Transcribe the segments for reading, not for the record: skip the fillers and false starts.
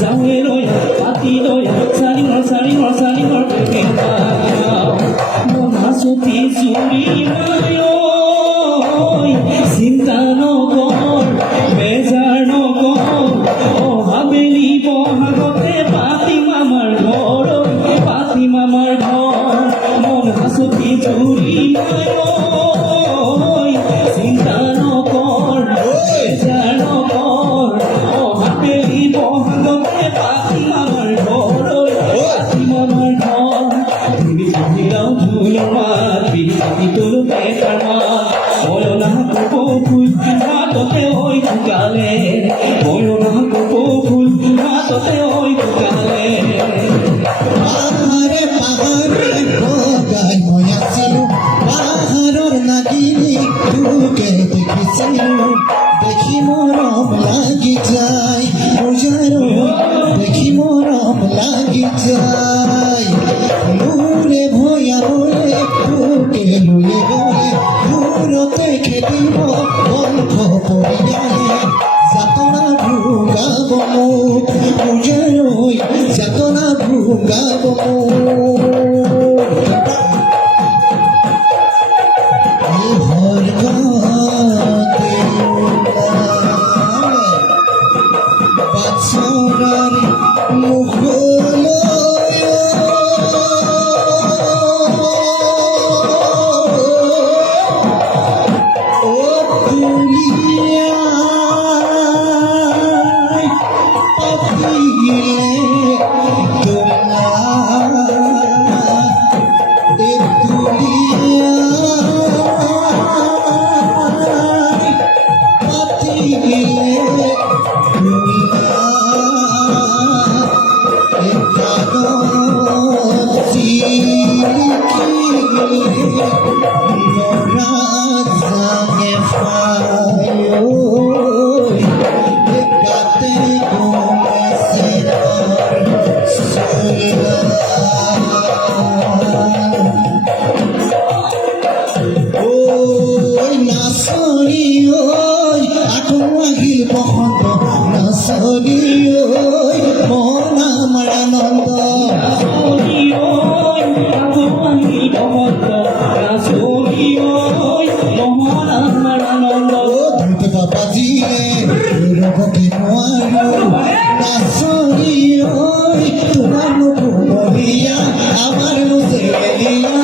Zawe loya, pati loya, sari চুরি চিন্তা নকৰ বেজাৰ নকৰ হাবেলি বহাগতে পাতিম আমাৰ ঘৰ মন হাসতি চুরি চিন্তা নকৰ বেজাৰ নকৰ হাবেলি বহাগতে পাতিম আমাৰ ঘৰ তুমি বুঝিলাও ভুল মাতি তোর বেকার বলো না কবুল হাততে ওই কালে বলো না কবুল হাততে ওই কালে পাহাড়ে পাহাড়ে গাই হয়েছিল পাহাড়ের নাগিনী তোকে দেখিছিল দেখি মরম লাগি যায় বুঝারো দেখি মরম লাগি যায় নূরে ভয়া বলে তোকে লুয়ে গলে দূরতে খেলিব বন্ধ পরিয়ালে যাতনা ভুগাব মুখ বুঝারো যাতনা ভুগাব হর গাতে বাছরার মুঘল ও দুলিয়া পাতিলে দোলা এ দুলিয়া পাতিলে দোলা এ কাগজ চিলিকি লরা জাগে ফায়ো এ গাতে কমেছে আর সোলা ওই নাচনি ওই আগুন লাগিল বসন্ত নাচনি ওই মন আমার আনন্দ ধুতে বাজিলে রবকে নোয়ারো নাচনি ওই তোমার মুখ বলিয়া আমার মুখে দিয়া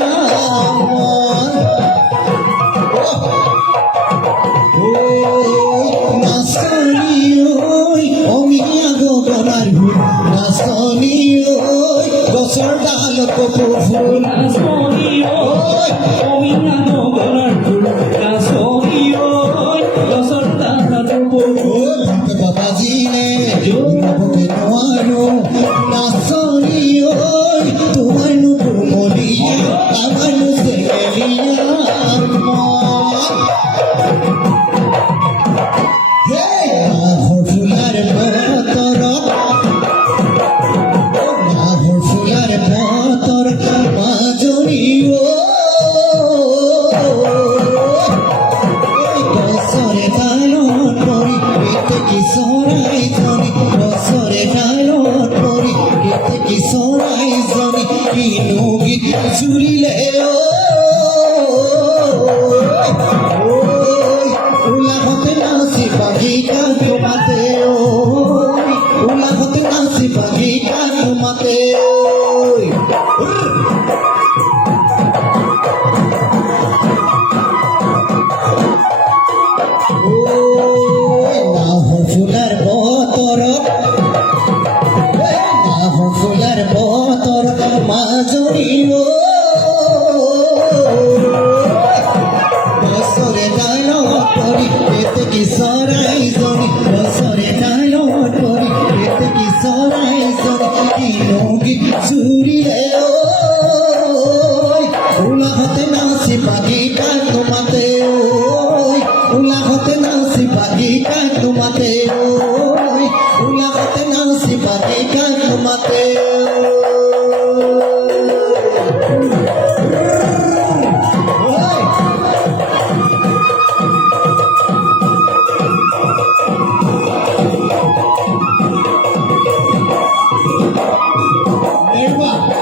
নাচনি ওই অমিয়া গগনার ভুল নাচনি ওই গছৰ ডালত কপৌ ফুল বাজিলে রবকে নোয়ারো নাচনি ওই তোমার মুখ বলিয়া আমার মুখে দিয়া ফুলার পতর ফুলার পতর মাজনি বছরে পালন করি এতে কি সরাই জনি বছরে পালন করি এতে কি সরাই জনি কিনু গীত চুরিলে উলাহতে নাচি পাখি কাকু মাতে ওই উলাহতে নাচি পাখি কাকু মাতে ওই ফুলার বতর ফুলার বতর মাজনি বছরে ডায়লগ করি এতে কি সরাই জনি বছরে ডায়লগ করি এতে কি সরাই জনি কিনো গীত চুরিলে ওই উলাহতে নাচি পাখি কাকু মাতে ওই উলাহতে নাচি পাখি কাকু মাতে ওই উলাহতে নাচি পাখি কাকু মাতে Everybody.